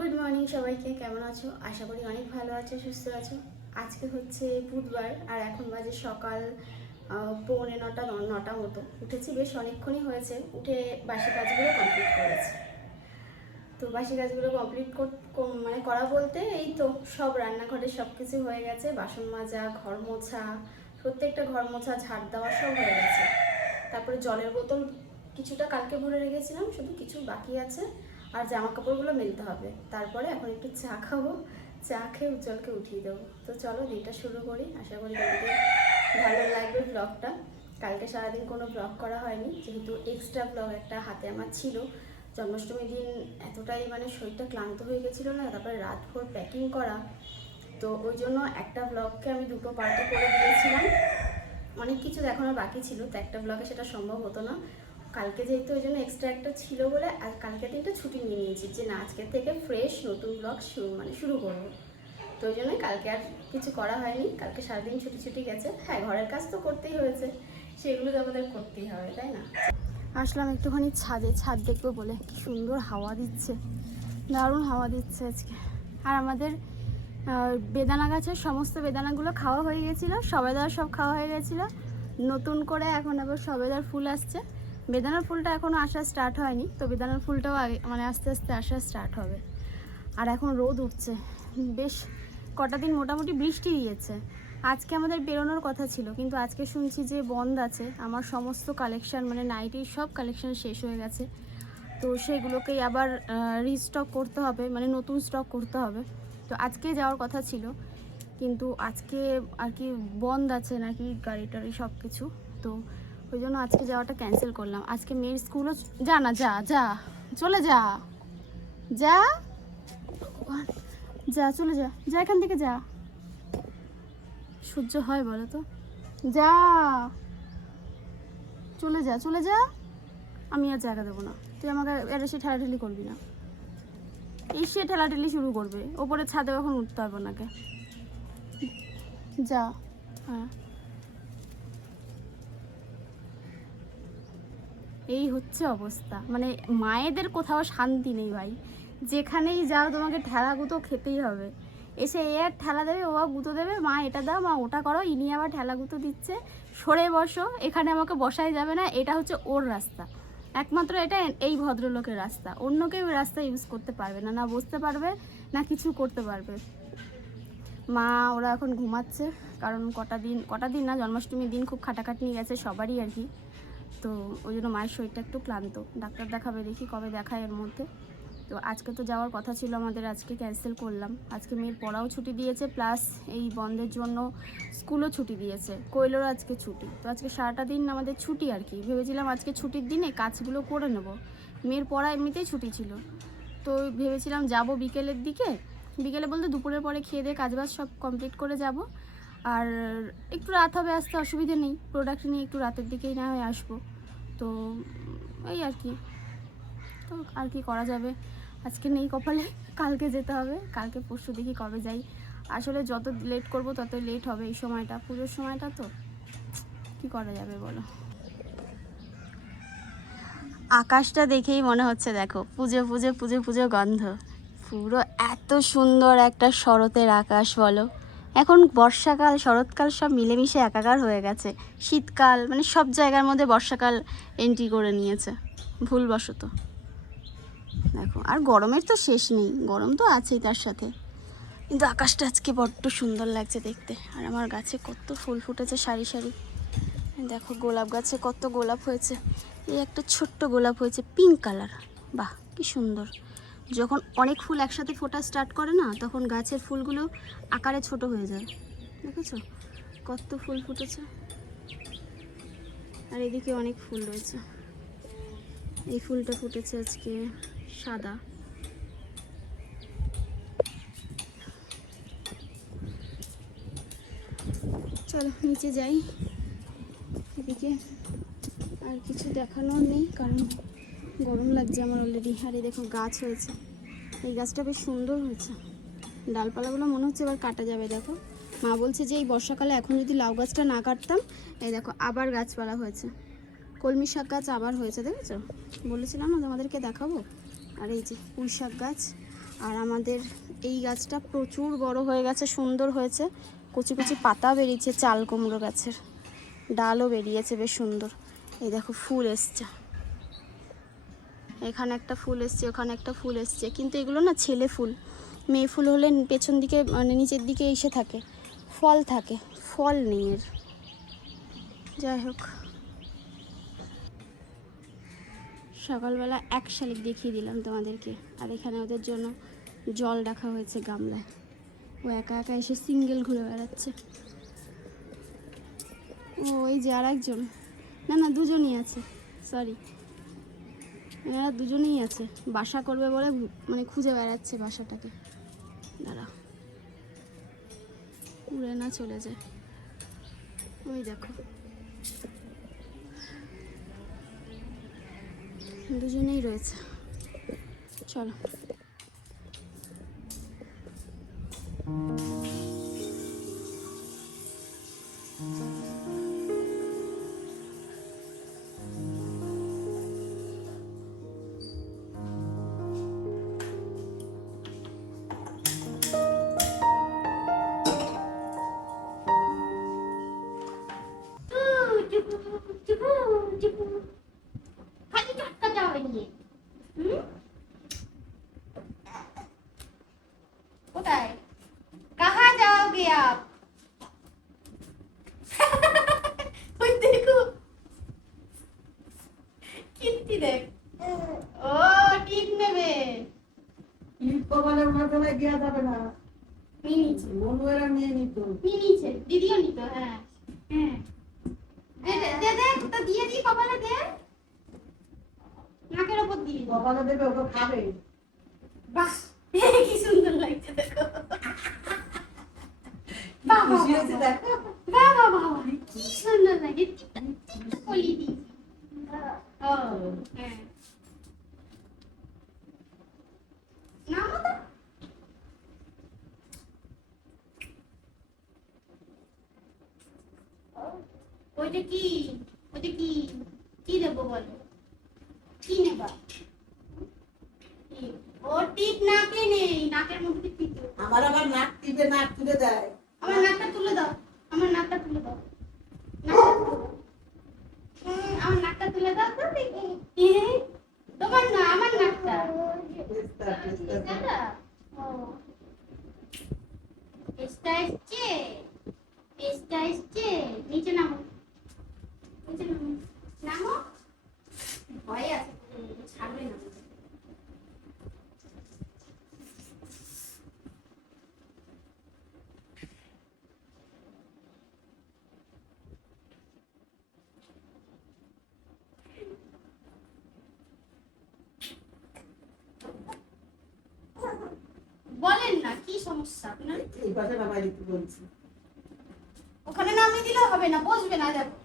Good morning সবাইকে, কেমন আছো? আশা করি অনেক ভালো আছো, সুস্থ আছো। আজকে হচ্ছে বুধবার, আর এখন বাজে সকাল পৌনে নটা নটা মতো। উঠেছি বেশ অনেকক্ষণই হয়েছে, উঠে বাসি কাজগুলো কমপ্লিট করেছি। তো বাসি কাজগুলো কমপ্লিট মানে করা বলতে এই তো, সব রান্নাঘরে সব কিছু হয়ে গেছে, বাসন মাজা, ঘর মোছা, প্রত্যেকটা ঘর মোছা, ঝাড় দেওয়া সব হয়ে গেছে। তারপরে জলের বোতল কিছুটা কালকে ভরে রেখেছিলাম, শুধু কিছু বাকি আছে। আর জামা কাপড়গুলো মেলতে হবে। তারপরে এখন একটু চা খাব। চা খেয়ে উজ্জ্বলকে উঠিয়ে দেবো। তো চলো দিনটা শুরু করি। আশা করি তোমাদের ভালো লাগবে ব্লগটা। কালকে সারাদিন কোনো ব্লগ করা হয়নি। যেহেতু এক্সট্রা ব্লগ একটা হাতে আমার ছিল। জন্মাষ্টমীর দিন এতটাই মানে শরীরটা ক্লান্ত হয়ে গেছিল না, তারপরে রাত ভোর প্যাকিং করা। তো ওই জন্য একটা ব্লগকে আমি দুটো পার্টে করে দিয়েছিলাম। অনেক কিছু দেখানোর বাকি ছিল, তো একটা ব্লগে সেটা সম্ভব হতো না। কালকে যেহেতু ওই জন্য এক্সট্রা একটা ছিল বলে আর কালকে দিনটা ছুটি নিয়ে নিয়েছি যে না আজকের থেকে ফ্রেশ নতুন ব্লগ শুরু মানে শুরু করব। তো ওই জন্যই কালকে আর কিছু করা হয়নি। কালকে সারাদিন ছুটি ছুটি গেছে। হ্যাঁ ঘরের কাজ তো করতেই হয়েছে। সেগুলো তো আমাদের করতেই হবে, তাই না? আসলাম একটুখানি ছাদে। ছাদ দেখব বলে। কি সুন্দর হাওয়া দিচ্ছে। দারুণ হাওয়া দিচ্ছে আজকে। আর আমাদের বেদানা গাছের সমস্ত বেদানাগুলো খাওয়া হয়ে গেছিল। সবেদার সব খাওয়া হয়ে গেছিল। নতুন করে এখন আবার সবেদার ফুল আসছে। বেদানার ফুলটা এখনও আসা স্টার্ট হয়নি, তো বেদানার ফুলটাও আগে মানে আস্তে আস্তে আসা স্টার্ট হবে। আর এখন রোদ উঠছে। বেশ কটা দিন মোটামুটি বৃষ্টি দিয়েছে। আজকে আমাদের বেরোনোর কথা ছিল, কিন্তু আজকে শুনছি যে বন্ধ আছে। আমার সমস্ত কালেকশান মানে নাইটির সব কালেকশান শেষ হয়ে গেছে। তো সেগুলোকেই আবার রিস্টক করতে হবে মানে নতুন স্টক করতে হবে। তো আজকে যাওয়ার কথা ছিল, কিন্তু আজকে আর কি বন্ধ আছে নাকি গাড়ি টাড়ি সব কিছু তো ওই জন্য আজকে যাওয়াটা ক্যান্সেল করলাম। আজকে মেয়ের স্কুলও যা না, যা যা, চলে যা। যা যা, চলে যা যা এখান থেকে যা। সহ্য হয় বলো তো। যা, চলে যা চলে যা। আমি আর জায়গা দেবো না। তুই আমাকে এটা সে ঠেলাঠেলি করবি না। এসে ঠেলাঠেলি শুরু করবে। ওপরে ছাদে এখন উঠতে হবে ওনাকে? যা হ্যাঁ। এই হচ্ছে অবস্থা। মানে মায়েদের কোথাও শান্তি নেই ভাই। যেখানেই যাও তোমাকে ঠেলা গুঁতো খেতেই হবে। এসে এ আর ঠেলা দেবে, ও গুঁতো দেবে, মা এটা দাও, মা ওটা করো, ইনি আবার ঠেলা গুঁতো দিচ্ছে। সরে বসো, এখানে আমাকে বসাই যাবে না, এটা হচ্ছে ওর রাস্তা। একমাত্র এটা এই ভদ্রলোকের রাস্তা। অন্য কেউ রাস্তা ইউজ করতে পারবে না না বসতে পারবে, না কিছু করতে পারবে। মা, ওরা এখন ঘুমাচ্ছে, কারণ কটা দিন কটা দিন না, জন্মাষ্টমীর দিন খুব খাটাখাটনি গেছে সবারই আর কি। তো ওই জন্য মায়ের শরীরটা একটু ক্লান্ত। ডাক্তার দেখাবে দেখি কবে দেখায় এর মধ্যে। তো আজকে তো যাওয়ার কথা ছিল আমাদের, আজকে ক্যান্সেল করলাম। আজকে মেয়ের পড়াও ছুটি দিয়েছে প্লাস এই বন্ধের জন্য স্কুলও ছুটি দিয়েছে। কোয়েলেরও আজকে ছুটি। তো আজকে সারাটা দিন আমাদের ছুটি আর কি। ভেবেছিলাম আজকে ছুটির দিনে কাজগুলো করে নেব। মেয়ের পড়া এমনিতেই ছুটি ছিল। তো ভেবেছিলাম যাব বিকেলের দিকে। বিকেলে বলতে দুপুরের পরে খেয়ে দিয়ে কাজবাজ সব কমপ্লিট করে যাব। আর একটু রাত হবে, আসতে অসুবিধে নেই। প্রোডাক্ট নিয়ে একটু রাতের দিকেই না হয় আসব। তো, এই আর কি। তো আর কি করা যাবে? আজকে নেই কপালে, কালকে যেতে হবে। কালকে পরশু দেখি কবে যাই। আসলে যত লেট করব, তত লেট হবে এই সময়টা। পুজোর সময়টা তো, কি করা যাবে বলো? আকাশটা দেখেই মনে হচ্ছে, দেখো, পুজো পুজো পুজো পুজো গন্ধ। পুরো এত সুন্দর একটা শরতের আকাশ, বলো। এখন বর্ষাকাল, শরৎকাল সব মিলেমিশে একাকার হয়ে গেছে। শীতকাল মানে সব জায়গার মধ্যে বর্ষাকাল এন্ট্রি করে নিয়েছে, ভুলবশত। দেখো, আর গরমের তো শেষ নেই, গরম তো আছেই তার সাথে। কিন্তু আকাশটা আজকে বড্ড সুন্দর লাগছে দেখতে, আর আমার গাছে কত ফুল ফুটেছে সারি সারি। দেখো, গোলাপ গাছে কত গোলাপ হয়েছে, এই একটা ছোট্ট গোলাপ হয়েছে পিঙ্ক কালার বাহ, কি সুন্দর। যখন অনেক ফুল একসাথে ফোটা স্টার্ট করে না, তখন গাছের ফুলগুলো আকারে ছোট হয়ে যায়। দেখেছ? কত ফুল ফুটেছে। আর এদিকে অনেক ফুল রয়েছে। এই ফুলটা ফুটেছে আজকে সাদা। চলো, নিচে যাই। এদিকে আর কিছু দেখানোর নেই, কারণ গরম লাগছে আমার অলরেডি আর এই দেখো গাছ হয়েছে। এই গাছটা বেশ সুন্দর হয়েছে। ডালপালাগুলো মনে হচ্ছে এবার কাটা যাবে, দেখো। মা বলছে যে এই বর্ষাকালে এখন যদি লাউ গাছটা না কাটতাম, এই দেখো আবার গাছপালা হয়েছে। কলমি শাক গাছ আবার হয়েছে, দেখেছ? বলেছিলাম না তোমাদেরকে দেখাবো? আর এই যে পুঁই শাক গাছ, আর আমাদের এই গাছটা প্রচুর বড় হয়ে গেছে, সুন্দর হয়েছে। কচি কচি পাতা বেরিয়েছে, চাল কুমড়ো গাছের। ডালও বেরিয়েছে, বেশ সুন্দর। এই দেখো ফুল এসছে। এখানে একটা ফুল এসছে, ওখানে একটা ফুল এসছে। কিন্তু এগুলো না ছেলে ফুল। মেয়ে ফুল হলে পেছন দিকে মানে নিচের দিকে এসে থাকে। ফল থাকে, ফল নেই এর। যাই হোক। সকালবেলা এক শালিক দেখিয়ে দিলাম তোমাদেরকে। আর এখানে ওদের জন্য জল রাখা হয়েছে গামলায়। ও একা একা এসে সিঙ্গেল ঘুরে বেড়াচ্ছে। ও ওই যে আর একজন না না, দুজনই আছে। সরি। এনারা দুজনেই আছে। বাসা করবে বলে মানে খুঁজে বেড়াচ্ছে বাসাটাকে। দাঁড়া। উড়ে না চলে যায়। ওই দেখো। দুজনেই রয়েছে। চলো। দিদিও নিত হ্যাঁ হ্যাঁ দে দে, দে দে তো দিয়ে দি কপালে দে নাকের ওপর দিয়ে দি। কপালে দেবে ওকে খাবে বাহ কি সুন্দর লাগছে দেখো বাহ বাহ, কি সুন্দর লাগে ও হ্যাঁ নামো তো ওইটা কি ওইটা কি কি দেবো বলো কি নেবা কি? ও টিপ নাকে নেই নাকের মধ্যে টিপ দেবো। আমার আবার নাক টিপে নাক তুলে দেয়। আমার নাকটা তুলে দাও আমার নাকটা তুলে দাও। নাকটা তুলে দাও। উম, আমার নাকটা তুলে দাও তো দেখি। তোমার না আমার নাকটা। চেষ্টা চেষ্টা এটা? ও। এসটা এসছে। এসটা এসছে। নিচে নামো। নিচে নামো। নামো। ভয় আছে ছাড়বে না বলেন না কি সমস্যা এই বলছি। ওখানে নামিয়ে দিলেও হবে না বসবে না দেখো।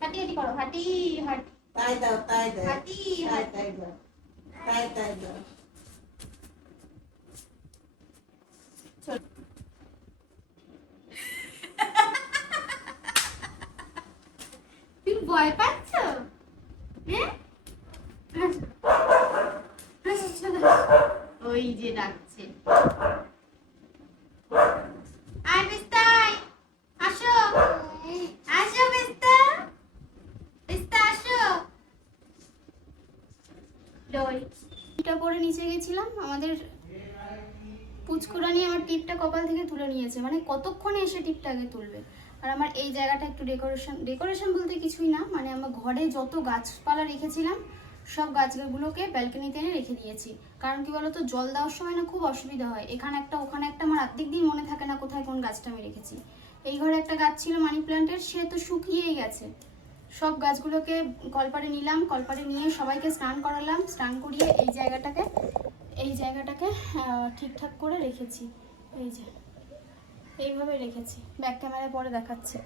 হাঁটি হাঁটি করো হাঁটি হাঁটি। তাই দাও তাই দাও। হাঁটি হাঁটি। তাই দাও। তাই তাই দাও তুমি ভয় পাচ্ছ হ্যাঁ হাসো। হাসো, চলো। ওই যে ডাকছে আয় বিস্তাই আসো আসো বিস্তা বিস্তা আসো ডই টিপটা পরে নিচে গেছিলাম আমাদের পুচকুরানি আমার টিপটা কপাল থেকে তুলে নিয়েছে। মানে কতক্ষণে এসে টিপটা আগে তুলবে? আর আমার এই জায়গাটা একটু ডেকোরেশন ডেকোরেশন বলতে কিছুই না। মানে আমার ঘরে যত গাছপালা রেখেছিলাম, সব গাছগুলোকে ব্যালকনিতে এনে রেখে দিয়েছি। কারণ কি বলতো, জল দেওয়ার সময় না খুব অসুবিধা হয়। এখানে একটা, ওখানে একটা আমার আর্ধেক দিন মনে থাকে না কোথায় কোন গাছটা আমি রেখেছি। এই ঘরে একটা গাছ ছিল, মানি প্ল্যান্টের সে তো শুকিয়েই গেছে। সব গাছগুলোকে কলপারে নিলাম কলপারে নিয়ে সবাইকে স্নান করালাম, স্নান করিয়ে এই জায়গাটাকে এই জায়গাটাকে ঠিকঠাক করে রেখেছি। এই যে এইভাবে রেখেছি। ব্যাক ক্যামেরায় পরে দেখাচ্ছে।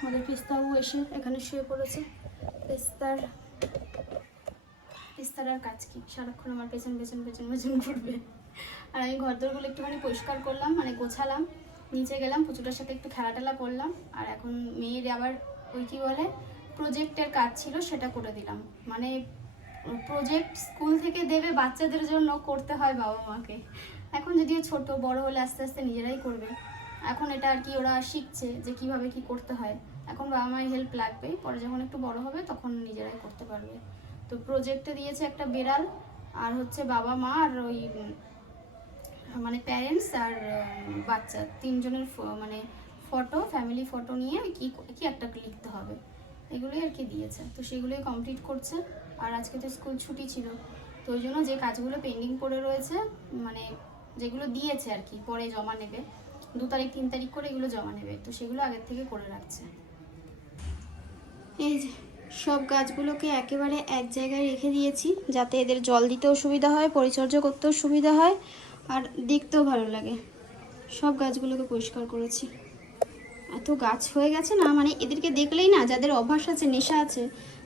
আমাদের পিস্তাবু এসে এখানে শুয়ে পড়েছে। পিস্তার ইস্তারার কাজ কি? সারাক্ষণ আমার পেছন পেছন পেছন পেছন ঘুরবে। আর আমি ঘরদোরগুলো একটুখানি পরিষ্কার করলাম মানে গোছালাম। নিচে গেলাম, পুচুটার সাথে একটু খেলা টেলা করলাম। আর এখন মেয়ের আবার ওই কি বলে প্রজেক্টের কাজ ছিল, সেটা করে দিলাম। মানে প্রজেক্ট স্কুল থেকে দেবে বাচ্চাদের জন্য করতে হয় বাবা মাকে। এখন যদিও ছোট, বড় হলে আস্তে আস্তে নিজেরাই করবে। এখন এটা আর কি ওরা শিখছে যে কীভাবে কি করতে হয়। এখন বাবা মায়ের হেল্প লাগবে। পরে যখন একটু বড় হবে তখন নিজেরাই করতে পারবে। তো প্রজেক্টে দিয়েছে একটা বেড়াল, আর হচ্ছে বাবা মা, আর ওই মানে প্যারেন্টস আর বাচ্চা। তিনজনের মানে ফটো ফ্যামিলি ফটো নিয়ে কি কি একটা লিখতে হবে। এগুলোই আর কি দিয়েছে। তো সেগুলোই কমপ্লিট করছে। আর আজকে তো স্কুল ছুটি ছিল। তো ওই জন্য যে কাজগুলো পেন্ডিং পড়ে রয়েছে মানে যেগুলো দিয়েছে আর কি, পরে জমা নেবে। দু তারিখ, তিন তারিখ করে এগুলো জমা নেবে। তো সেগুলো আগের থেকে করে রাখছে। এই যে, সব গাছগুলোকে একেবারে এক জায়গায় রেখে দিয়েছি, যাতে এদের জল দিতেও সুবিধা হয়, পরিচর্যা করতেও সুবিধা হয়, আর দেখতেও ভালো লাগে। সব গাছগুলোকে পরিষ্কার করেছি। এত গাছ হয়ে গেছে না মানে এদেরকে দেখলেই না, যাদের অভ্যাস আছে, নেশা আছে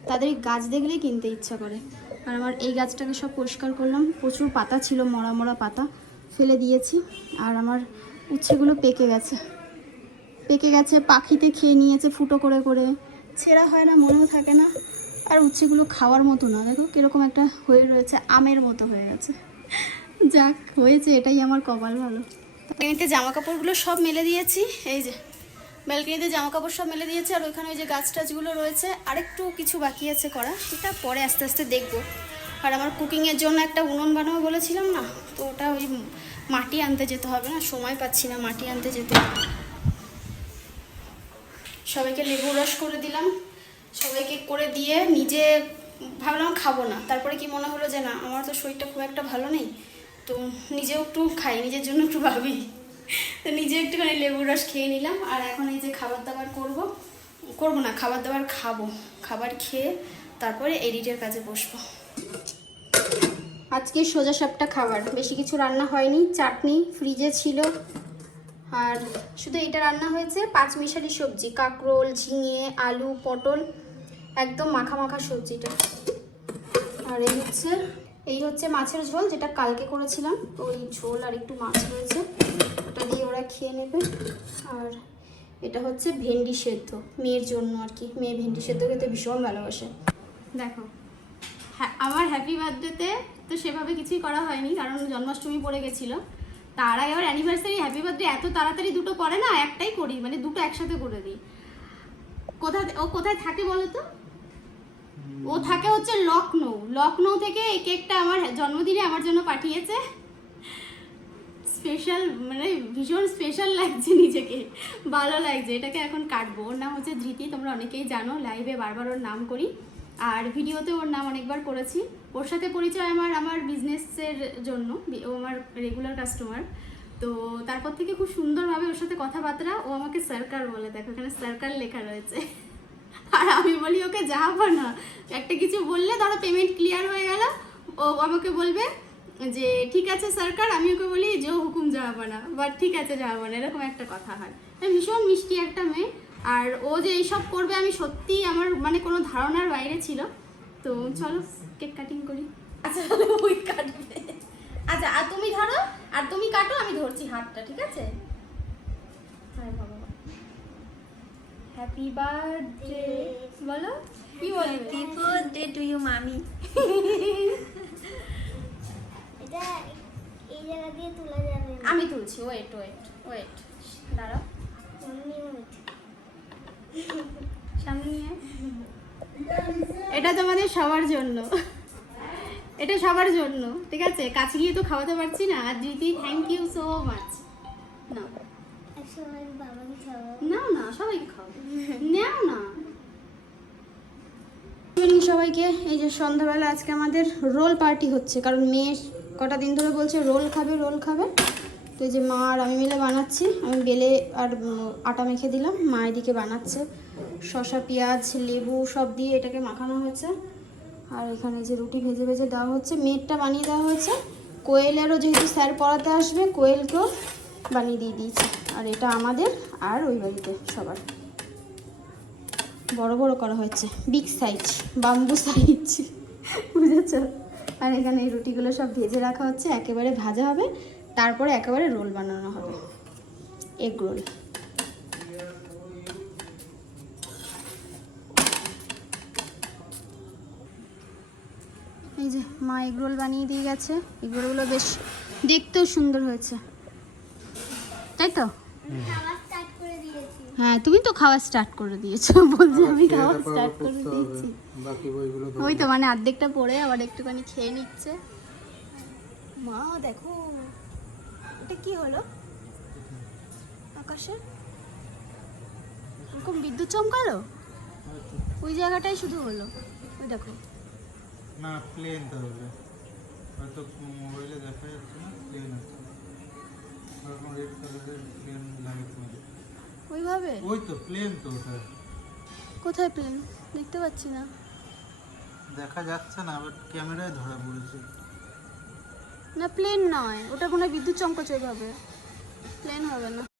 তাদের গাছ দেখলেই কিনতে ইচ্ছা করে। আর আমার এই গাছটাকে সব পরিষ্কার করলাম। প্রচুর পাতা ছিল, মরা মরা পাতা ফেলে দিয়েছি। আর আমার উচ্ছেগুলো পেকে গেছে। পেকে গেছে, পাখিতে খেয়ে নিয়েছে ফুটো করে করে। ছেঁড়া হয় না, মনেও থাকে না। আর উচ্ছেগুলো খাওয়ার মতো না। দেখো কীরকম একটা হয়ে রয়েছে, আমের মতো হয়ে গেছে। যাক, হয়েছে, এটাই আমার কপাল ভালো। ব্যালকনিতে জামা কাপড়গুলো সব মেলে দিয়েছি। এই যে ব্যালকনিতে জামা কাপড় সব মেলে দিয়েছে, আর ওইখানে ওই যে গাছ টাছগুলো রয়েছে, আরেকটু কিছু বাকি আছে করা সেটা পরে আস্তে আস্তে দেখব। আর আমার কুকিংয়ের জন্য একটা উনুন বানাবো বলেছিলাম না, তো ওটা ওই মাটি আনতে যেতে হবে না, সময় পাচ্ছি না মাটি আনতে যেতে। হবে সবাইকে লেবু রস করে দিলাম, সবাইকে করে দিয়ে নিজে ভাবলাম খাব না, তারপরে কি মনে হলো যে না, আমার তো শরীরটা খুব একটা ভালো নেই, তো নিজেও একটু খাই, নিজের জন্য একটু ভাবি। তো নিজে একটুখানি লেবু রস খেয়ে নিলাম, আর এখন এই যে খাবার দাবার করব করব না, খাবার দাবার খাব। খাবার খেয়ে তারপরে এডিটের কাজে বসবো। আজকে সোজা সাপটা খাবার। বেশি কিছু রান্না হয়নি, চাটনি ফ্রিজে ছিল। আর শুধু এটা রান্না হয়েছে পাঁচ মিশালি সবজি, কাঁকরোল, ঝিঙে, আলু, পটল, একদম মাখা মাখা সবজিটা আর এই হচ্ছে এই হচ্ছে মাছের ঝোল, যেটা কালকে করেছিলাম, ওই ঝোল আর একটু মাছ রয়েছে, ওটা দিয়ে নেবে। আর এটা হচ্ছে ভেন্ডি সেদ্ধ, মেয়ের জন্য আর কি। মেয়ে ভেন্ডি সেদ্ধ খেতে ভীষণ ভালোবাসে। দেখো হ্যাঁ আমার হ্যাপি বার্থডেতে তো সেভাবে কিছুই করা হয়নি, কারণ জন্মাষ্টমী পড়ে গেছিল। তার আগে আবার অ্যানিভার্সারি হ্যাপি বার্থডে এত তাড়াতাড়ি দুটো করে না, একটাই করি মানে দুটো একসাথে করে দিই। কোথায়, ও কোথায় থাকে বলো তো? ও থাকে হচ্ছে লখনৌ লখনৌ থেকে এই কেকটা আমার জন্মদিনে আমার জন্য পাঠিয়েছে। স্পেশাল মানে ভীষণ স্পেশাল লাগছে নিজেকে, ভালো লাগছে। এটাকে এখন কাটবো। ওর নাম হচ্ছে ধৃতি, তোমরা অনেকেই জানো লাইভে বারবার ওর নাম করি। আর ভিডিওতে ওর নাম অনেকবার করেছি। ওর সাথে পরিচয় আমার আমার বিজনেসের জন্য, ও আমার রেগুলার কাস্টমার তো তারপর থেকে খুব সুন্দরভাবে ওর সাথে কথাবার্তা, ও আমাকে সরকার বলে। দেখো, এখানে সরকার লেখা রয়েছে। আর আমি বলি, ওকে যাব না একটা কিছু বললে ধরো পেমেন্ট ক্লিয়ার হয়ে গেল, ও আমাকে বলবে যে ঠিক আছে সরকার আমি ওকে বলি যে হুকুম যাওয়াবো না। বা ঠিক আছে যাওয়াবো না। এরকম একটা কথা হয়। আমি ভীষণ মিষ্টি একটা মেয়ে। আর ও যে এইসব করবে আমি সত্যি আমার মানে কোনো ধারণার বাইরে ছিল। তো চলো কেক কাটিং করি। আচ্ছা ওই কাটবে। আচ্ছা আর তুমি ধরো আর তুমি কাটো আমি ধরছি হাতটা ঠিক আছে? হ্যাঁ বাবা হ্যাপি বার্থডে বলো কি বলবে? হ্যাপি বার্থডে টু ইউ মামি এটা এই জায়গা দিয়ে তোলা যাবে না আমি তুলছি ওয়েট ওয়েট ওয়েট দাঁড়াও। সামনে এটা তোমাদের সবার জন্য। এটা সবার জন্য ঠিক আছে? কাছে গিয়ে তো খাওয়াতে পারছি না। আর দিদি থ্যাংক ইউ সো মাচ না না না সবাইকে খাও। নাও না। সবাইকে। এই যে সন্ধ্যাবেলা আজকে আমাদের রোল পার্টি হচ্ছে কারণ মেয়ে কটা দিন ধরে বলছে রোল খাবে রোল খাবে। তো এই যে মা আর আমি মিলে বানাচ্ছি। আমি বেলে আর আটা মেখে দিলাম। মা এদিকে বানাচ্ছে। শসা, পেঁয়াজ, লেবু সব দিয়ে এটাকে মাখানো হয়েছে। আর এখানে যে রুটি ভেজে ভেজে দেওয়া হচ্ছে মেটটা বানিয়ে দেওয়া হয়েছে। কোয়েলেরও যেহেতু স্যার পড়াতে আসবে, কোয়েলকেও বানিয়ে দিয়ে দিয়েছি। আর এটা আমাদের আর ওই বাড়িতে সবার। বড় বড় করা হয়েছে। Big size, bamboo size. বুঝেছ? আর এখানে এই রুটিগুলো সব ভেজে রাখা হচ্ছে, একেবারে ভাজা হবে, তারপরে একেবারে রোল বানানো হবে। Egg roll. এই যে মা এগ রোল বানিয়ে দিয়ে গেছে। এগ রোলগুলো বেশ দেখতেও সুন্দর হয়েছে। তাই তো? হ্যাঁ তুমি তো খাওয়া স্টার্ট করে দিয়েছ। বলছি আমি খাওয়া স্টার্ট করে দিয়েছি। বাকি বইগুলো ওই তো মানে অর্ধেকটা পড়ে আবার একটুখানি খেয়ে নিচ্ছে। মা দেখো। এটা কি হলো? আকাশের? এরকম বিদ্যুৎ চমকালো? ওই জায়গাটাই শুধু হলো। ওই দেখো। না প্লেন তাহলে হয়তো মোবাইলে দেখা যাচ্ছে না প্লেন আছে। ওরকম রেড কালারের প্লেন লাগে তোমাদের। ওইভাবে? ওই তো প্লেন তো ওটা কোথায় প্লেন দেখতে পাচ্ছি না। দেখা যাচ্ছে না বাট ক্যামেরায় ধরা পড়েছে। না প্লেন নয়। ওটা কোনো বিদ্যুৎ চমকাচ্ছে ওইভাবে প্লেন হবে না।